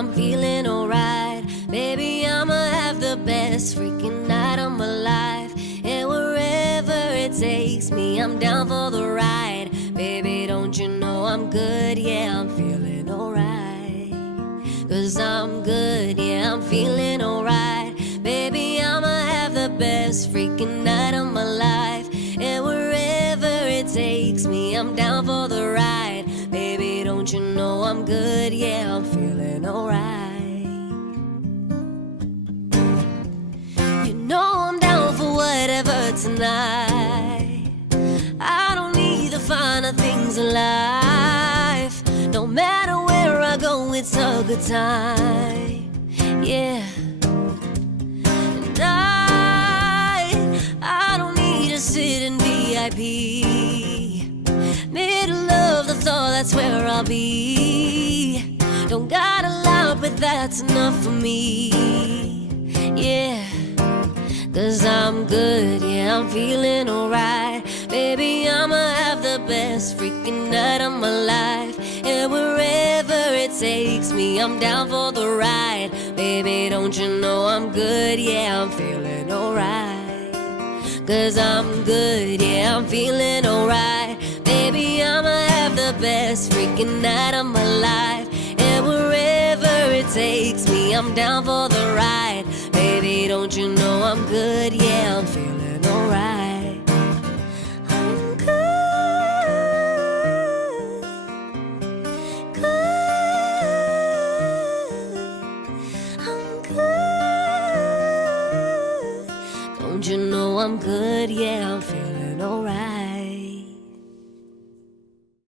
I'm feeling alright. Baby, I'ma have the best freaking night of my life. And wherever it takes me, I'm down for the ride. Baby, don't you know I'm good? Yeah, I'm feeling alright. 'Cause I'm good, yeah, I'm feeling alright. Baby, I'ma have the best freaking night of my life. And wherever it takes me, I'm down for the ride. Baby, don't you know I'm good? Yeah, I'm feeling alright. You know I'm down for whatever tonight. I don't need the finer things in life. No matter where I go, it's a good time. Yeah. And I don't need to sit in VIP. Middle of the thought, that's where I'll be. Don't got a lot, but that's enough for me. Yeah. 'Cause I'm good, yeah, I'm feeling alright. Baby, I'ma have the best freaking night of my life. And wherever it takes me, I'm down for the ride. Baby, don't you know I'm good, yeah, I'm feeling alright. 'Cause I'm good, yeah, I'm feeling alright. Baby, I'ma have the best freaking night of my life. And wherever it takes me, I'm down for the ride. Baby, don't you know I'm good? Yeah, I'm feeling alright. I'm good, good. I'm good. Don't you know I'm good? Yeah, I'm feeling